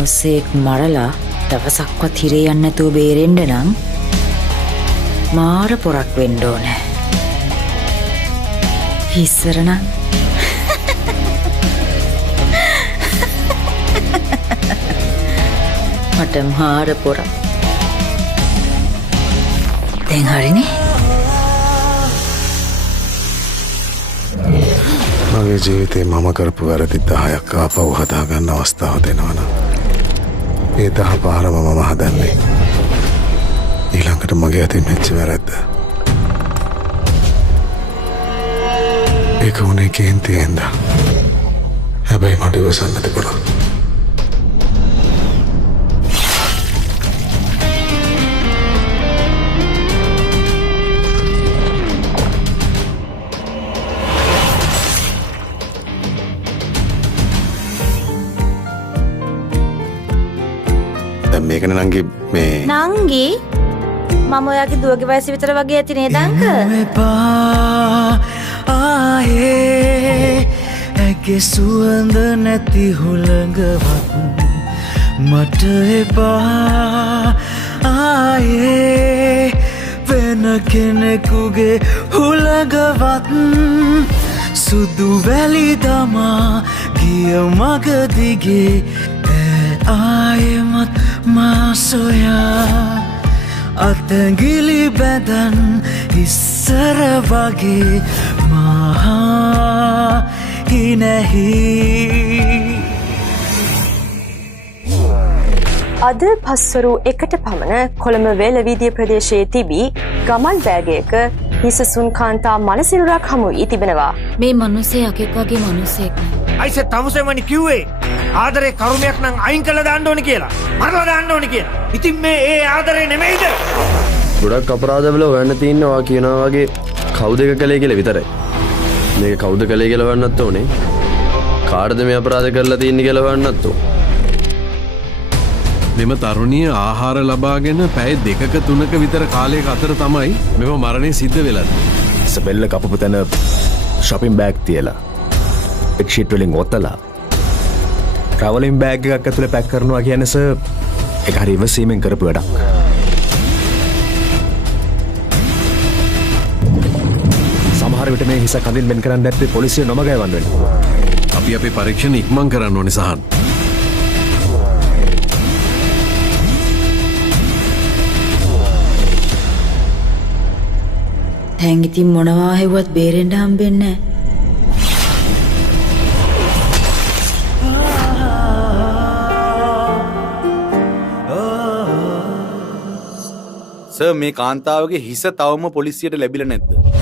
මිනිස්සෙක් මරලා දවසක්වත් හිරේ යන්න නැතුව බේරෙන්න නම් මාර පොරක් වෙන්න ඕනේ. ඉස්සර නම් මට මාර පොරක්. දැන් හරිනේ. මගේ ජීවිතේ මම කරපු වැරදි 10ක් ආපහු හදාගන්න අවස්ථාව දෙනවනම් ඒ 10 පාරම මම හදන්නේ ඊළඟට මගේ අතින් වෙච්ච වැරද්ද. ඒක උනේ කේන්තියෙන්ද. හැබැයි මට ඉවසන්න තිබුණා. මේකන නංගි මේ නංගි මම ඔයාගේ දුවගේ වයස විතර වගේ ඇති නේද ආයේ ඇගේ සුවඳ නැති හුළඟවත් මට එපා ආයේ වෙන කෙනෙකුගේ හුළඟවත් සුදු වැලි දමා ගිය මග දිගේ ආයෙමත් මාසොයා අතැගිලි බැදන් ඉස්සර වගේ මහා හිනැහි. අද පස්වරු 1ට පමණ කොළඹ වේලවීදිය ප්‍රදේශයේ තිබී ගමන් බෑගයක හිසසුන් කාන්තා මනසිරුරක් හමු වී තිබෙනවා. මේ මිනිස්සේ යකෙක් වගේ මිනිස්සෙක් නේ. අයිසේ තමුසෙමනි කිව්වේ ආදරේ කරුමයක් නම් අයින් කළා දාන්න ඕනේ කියලා. මරලා දාන්න ඕනේ කියලා. ඉතින් මේ ඒ ආදරේ නෙමෙයිද? ගොඩක් අපරාධවල හොයන්න තියෙනවා කියනවා වගේ කවුද එක කළේ කියලා විතරයි. මේක කවුද කළේ කියලා හොයන්නත් ඕනේ. කාටද මේ අපරාධ කරලා තියෙන්නේ කියලා හොයන්නත් ඕනේ. මෙම තරුණිය ආහාර ලබාගෙන පැය 2ක 3ක විතර කාලයක අතර තමයි මෙම මරණය සිද්ධ වෙලා තියෙන්නේ. සබෙල්ල කපපු තැන shopping bag තියලා bedsheet වලින් ඔතලා traveling bag එකක් ඇතුලේ පැක් කරනවා කියන්නේ සර් ඒක හරි ඉවසීමෙන් කරපු වැඩක්. සමහර විට මේ හිස කඳින් බෙන් කරන්න දැත්තේ පොලිසිය නොමගයවන්න වෙනවා. අපි අපේ පරීක්ෂණ ඉක්මන් කරන්න ඕනේ සහන්. දැන් ඉතින් මොනවා හෙව්වත් බේරෙන්න හම්බෙන්නේ නැහැ. සර් මේ කාන්තාවගේ හිස තවම පොලිසියට ලැබිලා නැද්ද?